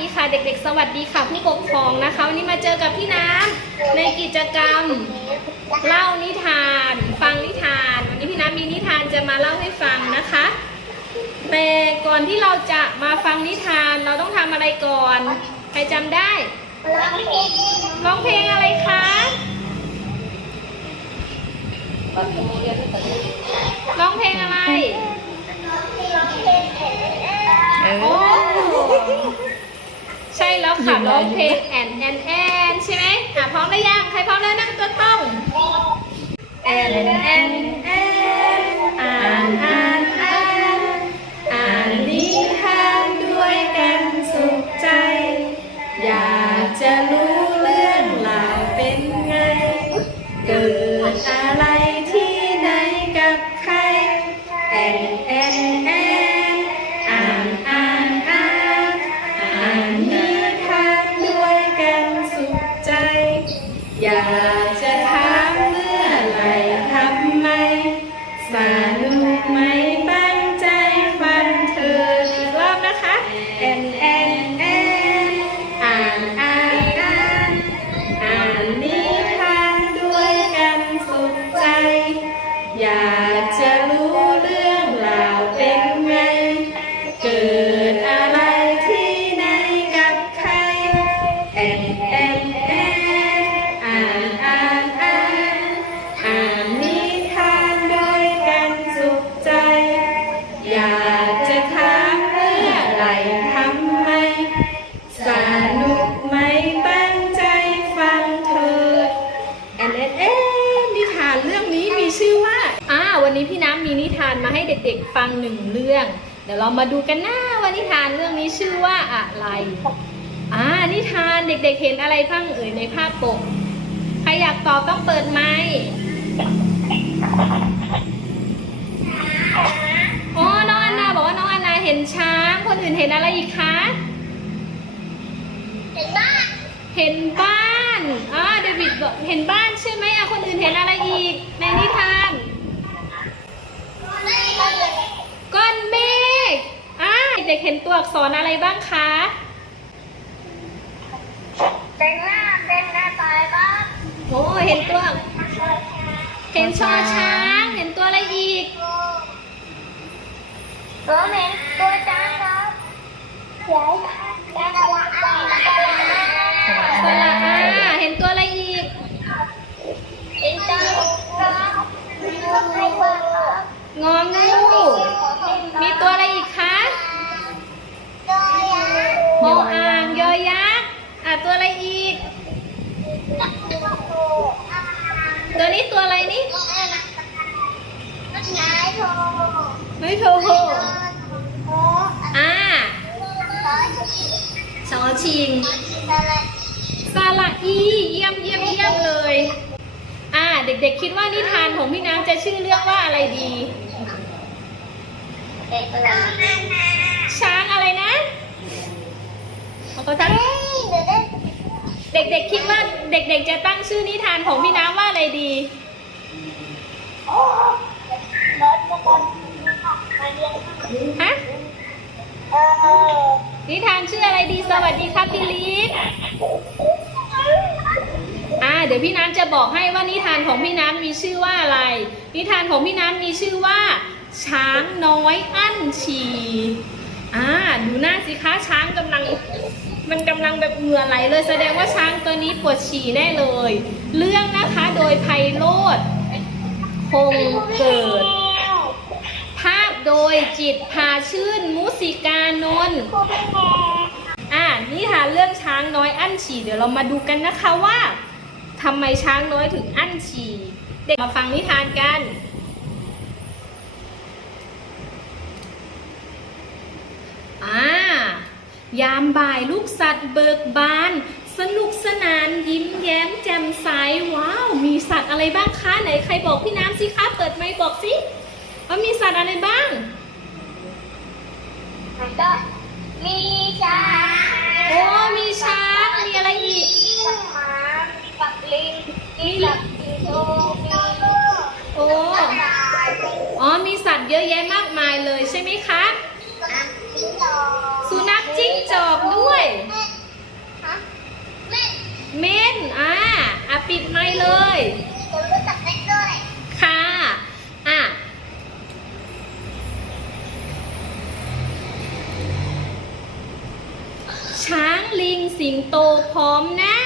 ดีค่ะ เด็กๆ สวัสดีค่ะผู้ปกครองนะคะวันนี้มาเจอกับพี่น้ำในกิจกรรมเล่านิทาน ฟังนิทาน วันนี้พี่น้ำมีนิทานจะมาเล่าให้ฟังนะคะ แต่ก่อนที่เราจะมาฟังนิทานเราต้องทำอะไรก่อนใครจำได้ร้องเพลงอะไรคะร้องเพลงอะไร โอ้ ใช่แล้วค่ะร้องเพลงแอนแอนแอนใช่ไหมอะพร้อมหรือยัง ใครพร้อมแล้วนั่งตัวตรงแอนแอนแอนอ่านอ่า อยากจะถามเมื่อไหร่ทำไม สนุกไหมตั้งใจฟังเธอแอนแอนแอนนิทานเรื่องนี้มีชื่อว่าอ่าวันนี้พี่น้ำมีนิทานมาให้เด็กๆฟังหนึ่งเรื่อง เดี๋ยวเรามาดูกันนะว่านิทานเรื่องนี้ชื่อว่าอะไรอ่านิทานเด็กๆเห็นอะไรบ้างเอ่ยในภาพปก ใครอยากตอบต้องเปิดไมค์ ห็นช้าง คนอื่นเห็นอะไรอีกคะ เห็นบ้านอ่าเดวิดบอกเห็นบ้านใช่ไหมอะคนอื่นเห็นอะไรอีก ในนิทาน ก้อนเมฆอ่าเด็กๆเห็นตัวอักษรอะไรบ้างคะเป็นหน้าเป็นหน้าตายครับโอ้เห็นตัว เห็นชอช้าง เห็นตัวอะไรอีก ผมเห็นตัวช้างครับใหญ่ช้างละอ่างสระอาเห็นตัวอะไรอีก เห็นช้างครับมีตัวครับงองูมีตัวอะไรอีกคะตัวใหญ่โออ่างยอยักษ์อะตัวอะไรอีก ตัวนี้ตัวอะไรนี่นายโท ไม่โทโทอ่าต่อชีชอชิงอะไรสระอีเยี่ยมเยี่ยมเยี่ยมเลย อ่า เด็กๆคิดว่านิทานของพี่น้ำจะชื่อเรื่องว่าอะไรดี ช้างอะไรนะเขาก็ตั้งเด็กๆคิดว่าเด็กๆจะตั้งชื่อนิทานของพี่น้ำว่าอะไรดีรถจะบนมาเรียน ฮะเออนิทานชื่ออะไรดีสวัสดีครับพี่ลิศอ่าเดี๋ยวพี่น้ำจะบอกให้ว่านิทานของพี่น้ำมีชื่อว่าอะไร นิทานของพี่น้ำมีชื่อว่า ช้างน้อยอั้นฉี่อ่าดูหน้าสิคะช้างกำลังมันกำลังแบบเหงื่อไหลเลยแสดงว่าช้างตัวนี้ปวดฉี่แน่เลย เรื่องนะคะโดยไพโรธคงเกิด โดยจิตพาชื่นมุสิกานนท์อ่านิทานเรื่องช้างน้อยอั้นฉี่เดี๋ยวเรามาดูกันนะคะว่าทำไมช้างน้อยถึงอั้นฉี่ เด็กมาฟังนิทานกันอ่ายามบ่ายลูกสัตว์เบิกบาน สนุกสนานยิ้มแย้มแจ่มใสว้าว มีสัตว์อะไรบ้างคะ ไหนใครบอกพี่น้ำสิคะ เปิดไมค์บอกสิ ว่ามีสัตว์อะไรบ้าง ก็มีช้างโอ้ มีช้าง มีอะไรอีก มีม้ามีปักลิงมีปักลิงโตมีลูกโอ้กระต่ายอ๋อ มีสัตว์เยอะแยะมากมายเลยใช่ไหมคะมีจิ้งจอกสุนัขจิ้งจอกด้วยเอเม่น อ่าอะปิดไมค์เลย ลิงสิงโตพร้อมหน้า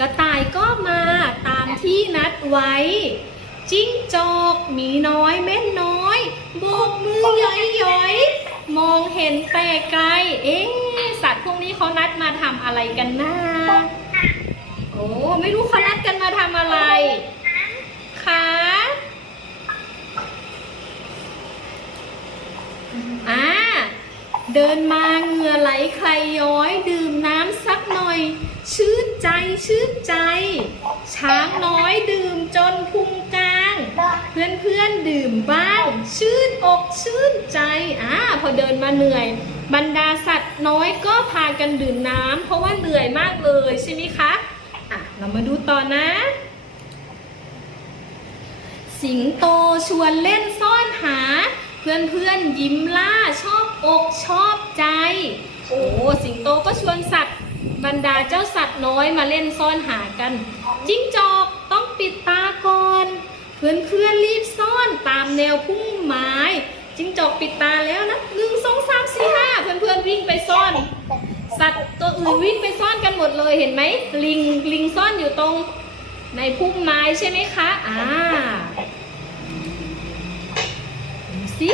กระต่ายก็มาตามที่นัดไว้ จิ้งจอกหมีน้อยเม่นน้อยโบกมือย้อยย้อยมองเห็นแต่ไกล เอ๊ะสัตว์พวกนี้เขานัดมาทำอะไรกันนะโอ้ไม่รู้เขานัดกันมาทำอะไรคะอ่า เดินมาเหงื่อไหลใครย้อย ดื่มน้ำสักหน่อย ชื่นใจชื่นใจ ช้างน้อยดื่มจนพุงกลาง เพื่อนเพื่อนดื่มบ้าง ชื่นอกชื่นใจอ่าพอเดินมาเหนื่อย บรรดาสัตว์น้อยก็พากันดื่มน้ำเพราะว่าเหนื่อยมากเลยใช่ไหมคะอะเรามาดูต่อนะ สิงโตชวนเล่นซ่อนหา เพื่อนเพื่อนยิ้มล่าชอบอกชอบใจ โอ้สิงโตก็ชวนสัตว์ บรรดาเจ้าสัตว์น้อยมาเล่นซ่อนหากัน จิ้งจอกต้องปิดตาก่อน เพื่อนเพื่อนรีบซ่อนตามแนวพุ่มไม้ จิ้งจอกปิดตาแล้วนะหนึ่งสองสามสี่ห้าเพื่อนเพื่อนวิ่งไปซ่อน สัตว์ตัวอื่นวิ่งไปซ่อนกันหมดเลยเห็นไหมลิงลิงซ่อนอยู่ตรงในพุ่มไม้ใช่ไหมคะ อ่า ดู สิ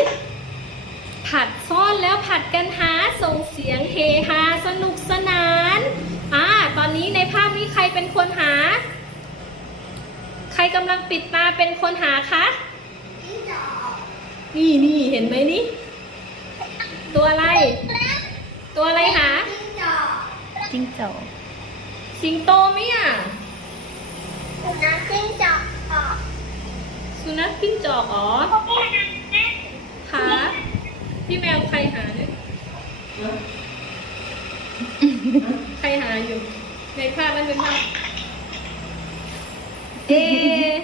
ผัดซ่อนแล้วผัดกันหาส่งเสียงเฮฮาสนุกสนานอ่าตอนนี้ในภาพนี้ใครเป็นคนหา ใครกำลังปิดตาเป็นคนหาคะนี่นี่เห็นไหมนี่ ตัวอะไร ตัวอะไรหาจิ้งจอกสิงโตไหมอะสุนัขจิ้งจอกออกสุนัขจิ้งจอกอ๋อ พี่แมวใครหาเนี่ยใครหาอยู่ ในภาพนั้นเป็นภาพเอะ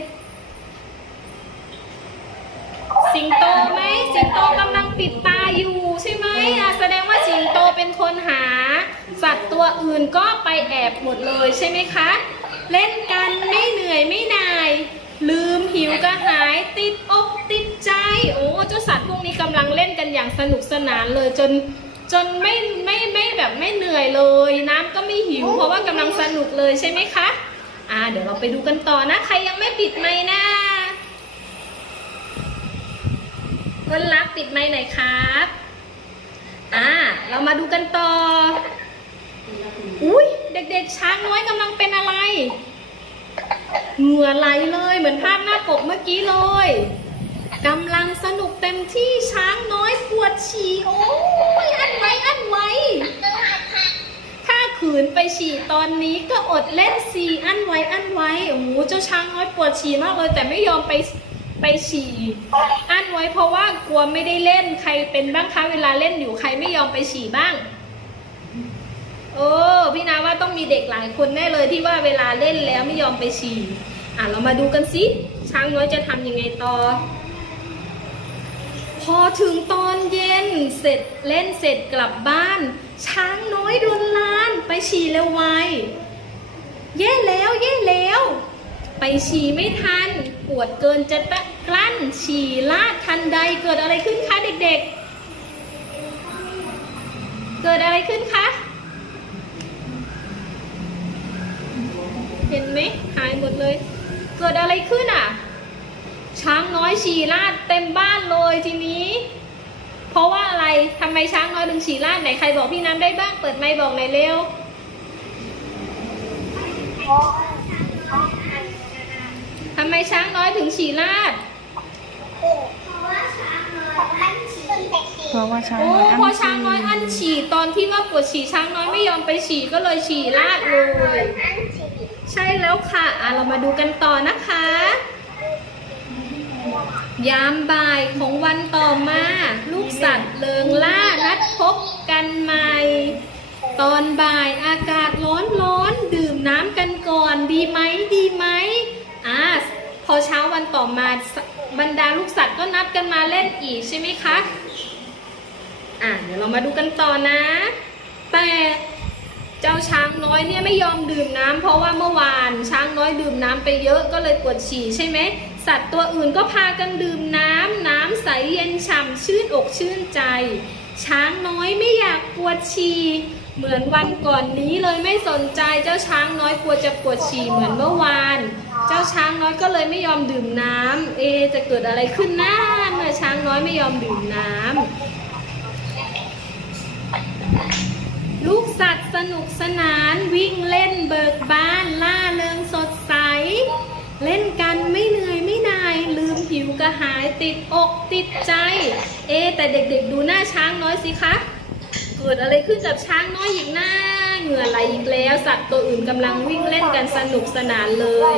สิงโตไหมสิงโตกำลังปิดตาอยู่ใช่ไหมอะแสดงว่าสิงโตเป็นคนหา สัตว์ตัวอื่นก็ไปแอบหมดเลยใช่ไหมคะ เล่นกันไม่เหนื่อยไม่นาย ลืมหิวกระหายติดอกติดใจ โอ้เจ้าสัตว์พวกนี้กำลังเล่นกันอย่างสนุกสนานเลยจนจนไม่ไม่ไม่แบบไม่เหนื่อยเลย น้ำก็ไม่หิว เพราะว่ากำลังสนุกเลยใช่ไหมคะอ่าเดี๋ยวเราไปดูกันต่อนะ ใครยังไม่ปิดไมค์นะคนรักปิดไมค์หน่อยครับอ่าเรามาดูกันต่ออุ้ยเด็กๆช้างน้อยกำลังเป็นอะไรเหงื่อไหลเลยเหมือนภาพหน้าปกเมื่อกี้เลย กำลังสนุกเต็มที่ช้างน้อยปวดฉี่โอ้ยอันไว้อันไว้ ถ้าขืนไปฉี่ตอนนี้ก็อดเล่นสีอันไว้อันไว้โอ้โหเจ้าช้างน้อยปวดฉี่มากเลย แต่ไม่ยอมไปไปฉี่ อันไว้เพราะว่ากลัวไม่ได้เล่นใครเป็นบ้างคะเวลาเล่นอยู่ใครไม่ยอมไปฉี่บ้างโอ้พี่นาว่าต้องมีเด็กหลายคนแน่เลยที่ว่าเวลาเล่นแล้วไม่ยอมไปฉี่อะเรามาดูกันสิช้างน้อยจะทำยังไงต่อ พอถึงตอนเย็นเสร็จเล่นเสร็จกลับบ้าน ช้างน้อยโดนลานไปฉี่เร็วไวแย่แล้วแย่แล้ว ไปฉี่ไม่ทัน ปวดเกินจะตะกลั้น ฉี่ลาดทันใดเกิดอะไรขึ้นคะเด็กๆ เกิดอะไรขึ้นคะเห็นไหมหายหมดเลย เกิดอะไรขึ้นอะ ช้างน้อยฉี่ลาดเต็มบ้านเลยทีนี้ เพราะว่าอะไรทำไมช้างน้อยถึงฉี่ลาดไหนใครบอกพี่น้ำได้บ้างเปิดไมค์บอกหน่อยเร็วทำไมช้างน้อยถึงฉี่ลาดเพราะว่าช้างโอ้น้อยพอช้างน้อยอั้นฉี่ตอนที่ว่าปวดฉี่ช้างน้อยไม่ยอมไปฉี่ก็เลยฉี่ลาดเลย ใช่แล้วค่ะอะเรามาดูกันต่อนะคะ ยามบ่ายของวันต่อมา ลูกสัตว์เลิงล่านัดพบกันใหม่ ตอนบ่ายอากาศร้อนร้อนดื่มน้ำกันก่อนดีไหมดีไหมอ่าพอเช้าวันต่อมาบรรดาลูกสัตว์ก็นัดกันมาเล่นอีกใช่ไหมคะอะเดี๋ยวเรามาดูกันต่อนะ แต่เจ้าช้างน้อยเนี่ยไม่ยอมดื่มน้ำเพราะว่าเมื่อวานช้างน้อยดื่มน้ำไปเยอะก็เลยปวดฉี่ใช่ไหม สัตว์ตัวอื่นก็พากันดื่มน้ำน้ำใสเย็นฉ่ำชื่นอกชื่นใจ ช้างน้อยไม่อยากปวดฉี่เหมือนวันก่อนนี้เลยไม่สนใจเจ้าช้างน้อยกลัวจะปวดฉี่เหมือนเมื่อวาน เจ้าช้างน้อยก็เลยไม่ยอมดื่มน้ำเอ จะเกิดอะไรขึ้นนะเมื่อช้างน้อยไม่ยอมดื่มน้ำลูกสัตว์สนุกสนานวิ่งเล่นเบิกบานล่าเริงสดใส เล่นกันไม่เหนื่อย ลืมหิวกระหาย ติดอกติดใจ เอ แต่เด็กๆดูหน้าช้างน้อยสิคะ เกิดอะไรขึ้นกับช้างน้อยอีกหน้า เหงื่อไหลอีกแล้ว สัตว์ตัวอื่นกำลังวิ่งเล่นกันสนุกสนานเลย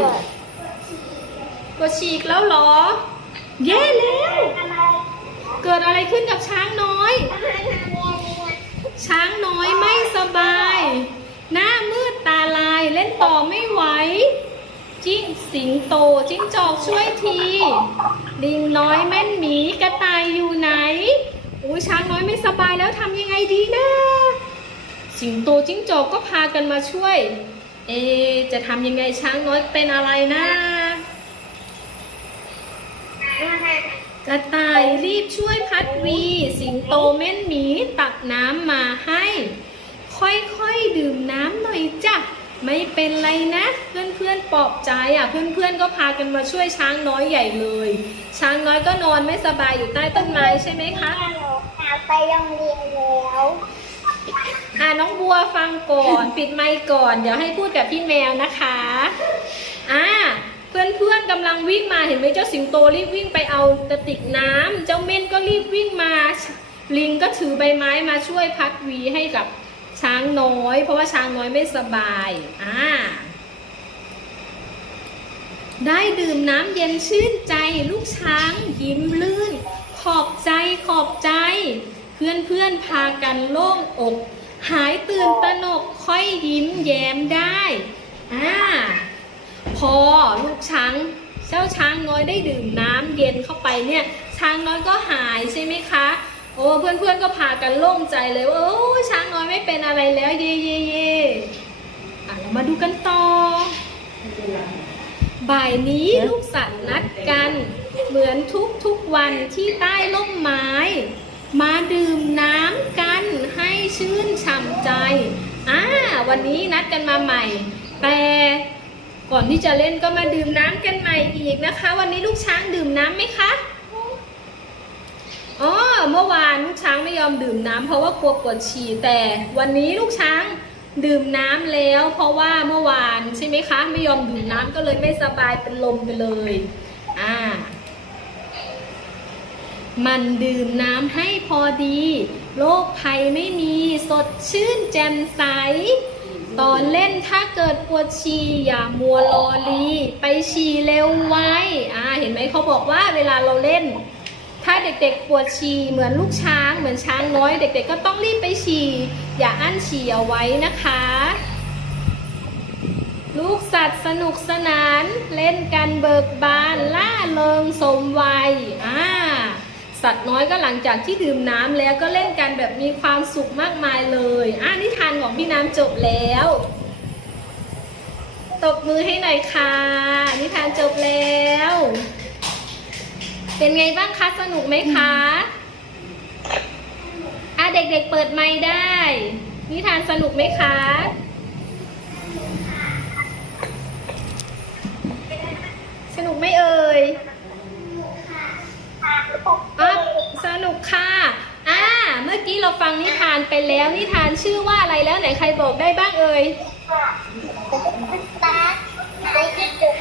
ปวดฉีกแล้วหรอ เย่แล้ว เกิดอะไรขึ้นกับช้างน้อย ช้างน้อยไม่สบาย หน้ามืดตาลายเล่นต่อไม่ไหว จิ้งสิงโตจิ้งจอกช่วยที ลิงน้อยแม่นหมีกระต่ายอยู่ไหนอู้ช้างน้อยไม่สบายแล้วทำยังไงดีนะ สิงโตจิ้งจอกก็พากันมาช่วย เอ จะทำยังไงช้างน้อยเป็นอะไรนะกระต่ายรีบช่วยพัดวี สิงโตเม่นหมีตักน้ำมาให้ ค่อยๆดื่มน้ำหน่อยจ้ะ ไม่เป็นไรนะเพื่อนๆปลอบใจอะเพื่อนๆก็พากันมาช่วยช้างน้อยใหญ่เลย ช้างน้อยก็นอนไม่สบายอยู่ใต้ต้นไม้ใช่ไหมคะไปโรงเรียนแล้วอ่าน้องบัวฟังก่อนปิดไมค์ก่อน เดี๋ยวให้พูดกับพี่แมวนะคะอ่าเพื่อนๆกำลังวิ่งมาเห็นไหมเจ้าสิงโตรีบวิ่งไปเอากระติกน้ำเจ้าเม่นก็รีบวิ่งมา ลิงก็ถือใบไม้มาช่วยพัดหวีให้กับ ช้างน้อย เพราะว่าช้างน้อยไม่สบายอ่าได้ดื่มน้ำเย็นชื่นใจลูกช้างยิ้มลื่น ขอบใจขอบใจ เพื่อนเพื่อนๆพากันโล่งอก หายตื่นตระหนกค่อยยิ้มแย้มได้อ่าพอลูกช้างเจ้าช้างน้อยได้ดื่มน้ำเย็นเข้าไปเนี่ย ช้างน้อยก็หายใช่ไหมคะ โอ้เพื่อนเพื่อนๆก็พากันโล่งใจเลยว่าโอ้ช้างน้อยไม่เป็นอะไรแล้วเย่เย่เย่อะเรามาดูกันต่อ บ่ายนี้ลูกสัตว์นัดกัน เหมือนทุกทุกๆวันที่ใต้ร่มไม้ มาดื่มน้ำกันให้ชื่นฉ่ำใจอ่าวันนี้นัดกันมาใหม่ แต่ก่อนที่จะเล่นก็มาดื่มน้ำกันใหม่อีกนะคะ วันนี้ลูกช้างดื่มน้ำไหมคะ อ๋อเมื่อวานลูกช้างไม่ยอมดื่มน้ำเพราะว่ากลัวปวดฉี่แต่วันนี้ลูกช้างดื่มน้ำแล้ว เพราะว่าเมื่อวานใช่ไหมคะ ไม่ยอมดื่มน้ำก็เลยไม่สบายเป็นลมไปเลยอ่ามันดื่มน้ำให้พอดี โรคภัยไม่มีสดชื่นแจ่มใส ตอนเล่นถ้าเกิดปวดฉี่อย่ามัวรอลี ไปฉี่เร็วไว้อ่าเห็นไหมเขาบอกว่าเวลาเราเล่น ถ้าเด็กๆปวดฉี่เหมือนลูกช้าง เหมือนช้างน้อย เด็กๆก็ต้องรีบไปฉี่อย่าอั้นฉี่เอาไว้นะคะ ลูกสัตว์สนุกสนานเล่นกันเบิกบานล่าเริงสมวัยอ่าสัตว์น้อยก็หลังจากที่ดื่มน้ำแล้วก็เล่นกันแบบมีความสุขมากมายเลยอ่านิทานของพี่น้ำจบแล้วตบมือให้หน่อยค่ะ นิทานจบแล้ว เป็นไงบ้างคะ สนุกไหมคะอะเด็กๆเปิดไมค์ได้ นิทานสนุกไหมคะสนุกไหมเอ่ยอะสนุกค่ะ อ่า เมื่อกี้เราฟังนิทานไปแล้ว นิทานชื่อว่าอะไรแล้วไหนใครบอกได้บ้างเอ่ย ตาไปที่จุด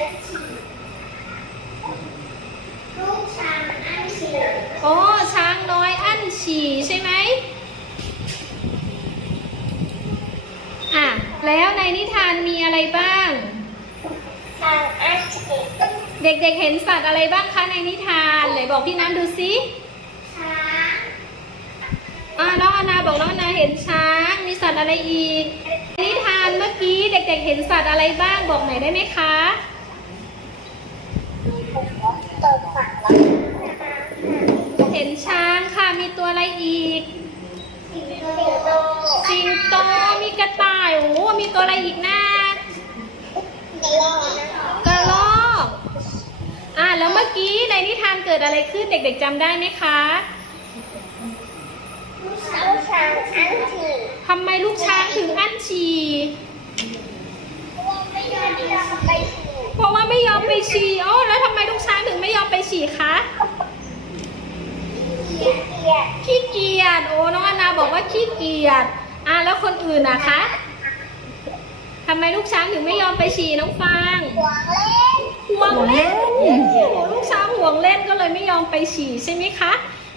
ลูกช้างอันฉี่ โอ้ช้างน้อยอั้นฉี่ใช่ไหมอะแล้วในนิทานมีอะไรบ้างช้างอันฉี่เด็กๆเห็นสัตว์อะไรบ้างคะในนิทานไหนบอกพี่น้ำดูซิช้างอ่าน้องอนาบอกน้องอนาเห็นช้าง มีสัตว์อะไรอีก นิทานเมื่อกี้เด็กๆเห็นสัตว์อะไรบ้างบอกหน่อยได้ไหมคะเติมฝาแล้ว เห็นช้างค่ะ มีตัวอะไรอีกสิงโตสิงโต มีกระต่าย โอ้ มีตัวอะไรอีกนะเดี๋ยวรอกระรอกอะแล้วเมื่อกี้ในนิทานเกิดอะไรขึ้นเด็กๆจำได้ไหมคะผู้ชายช้างอันถือทำไมลูกช้างถึงอั้นฉี่เพราะว่าไม่ยอมที่จะไปสู่เพราะว่าไม่ยอมไปฉี่อ๋อแล้วทำไมลูกช้างถึงไม่ยอมไปฉี่คะเกียรเกียร ขี้เกียจ โอ้ น้องอนาบอกว่าขี้เกียจ อะแล้วคนอื่นนะคะทำไมลูกช้างถึงไม่ยอมไปฉี่น้องฟางหวงเล่นห่วงเล่นโอ้โหลูกช้างห่วงเล่นก็เลยไม่ยอมไปฉี่ใช่ไหมคะ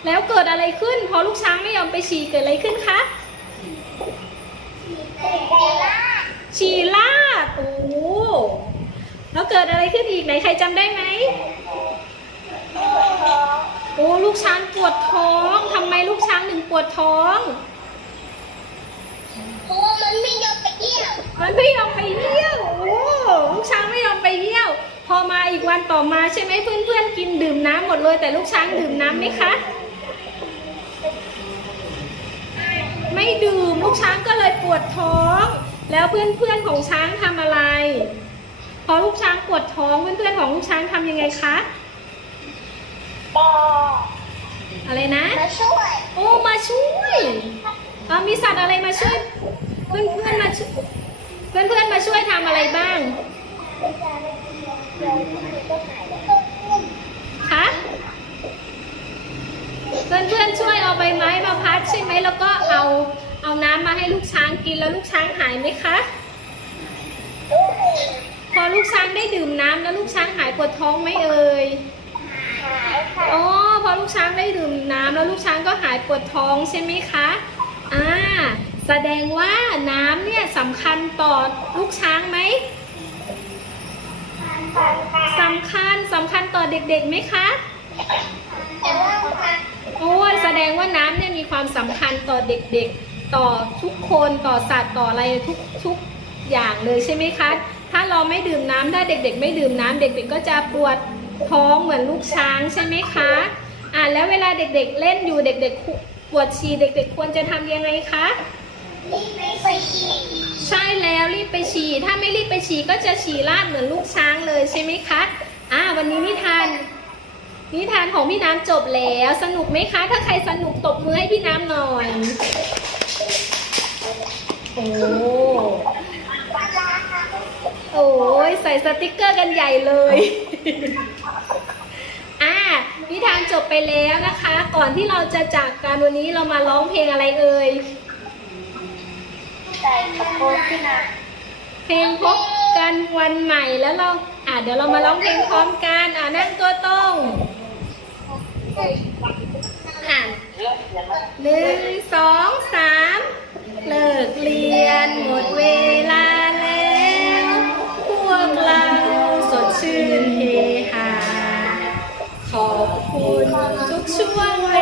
แล้วเกิดอะไรขึ้นพอลูกช้างไม่ยอมไปฉี่เกิดอะไรขึ้นคะเด็กล่าฉี่ลาด โอ้โหแล้วเกิดอะไรขึ้นอีกไหนใครจำได้ไหม โอ้ลูกช้างปวดท้องทำไมลูกช้างถึงปวดท้องเพราะว่ามันไม่ยอมไปเที่ยวมันไม่ยอมไปเยี่ยวโอ้ลูกช้างไม่ยอมไปเยี่ยว พอมาอีกวันต่อมาใช่ไหมเพื่อนๆกินดื่มน้ำหมดเลย แต่ลูกช้างดื่มน้ำไหมคะไม่ดื่มลูกช้างก็เลยปวดท้อง แล้วเพื่อนๆของช้างทำอะไร พอลูกช้างปวดท้องเพื่อนๆของลูกช้างทำยังไงคะ บออะไรนะ มาช่วย โอ้ มาช่วยเออมีสัตว์อะไรมาช่วย เพื่อนเพื่อนๆมาช่วยเพื่อนเพื่อนๆมาช่วยทำอะไรบ้างคะเพื่อนเพื่อนๆช่วยเอาใบไม้มาพัดใช่ไหมแล้วก็เอาเอาน้ำมาให้ลูกช้างกินแล้วลูกช้างหายไหมคะพอลูกช้างได้ดื่มน้ำแล้วลูกช้างหายปวดท้องไหมเอ่ยหาย ค่ะอ๋อพอลูกช้างได้ดื่มน้ำแล้วลูกช้างก็หายปวดท้องใช่ไหมคะอ่าแสดงว่าน้ำเนี่ยสำคัญต่อลูกช้างไหมสำคัญสำคัญต่อเด็กๆไหมคะแต่ว่าค่ะโอ้ยแสดงว่าน้ำเนี่ยมีความสำคัญต่อเด็กๆ ต่อทุกคนต่อสัตว์ต่ออะไรทุกทุกอย่างเลยใช่ไหมคะ ถ้าเราไม่ดื่มน้ำถ้าเด็ก ๆ ไม่ดื่มน้ำเด็ก ๆ ก็จะปวด ท้องเหมือนลูกช้างใช่ไหมคะอ่าแล้วเวลาเด็กๆเล่นอยู่เด็กๆปวดฉี่เด็ก ๆ ควรจะทำยังไงคะรีบไปฉี่ใช่แล้วรีบไปฉี่ถ้าไม่รีบไปฉี่ก็จะฉี่ราดเหมือนลูกช้างเลยใช่ไหมคะอ่าวันนี้นิทานนิทานของพี่น้ำจบแล้วสนุกไหมคะ ถ้าใครสนุกตบมือให้พี่น้ำหน่อยโอ้โอ้ยใส่สติกเกอร์กันใหญ่เลย อ่านิทานจบไปแล้วนะคะ ก่อนที่เราจะจากกันวันนี้เรามาร้องเพลงอะไรเอ่ยใส่ตะโกนขึ้นมาเพลงพบกันวันใหม่แล้วเรา อ่าเดี๋ยวเรามาร้องเพลงพร้อมกันอ่านั่งตัวตรงอ่าหนึ่งสองสามเลิกเรียนหมดเวลาแล้ว พวกเราสด ชื่นเฮฮาขอบคุณทุกช่วงเว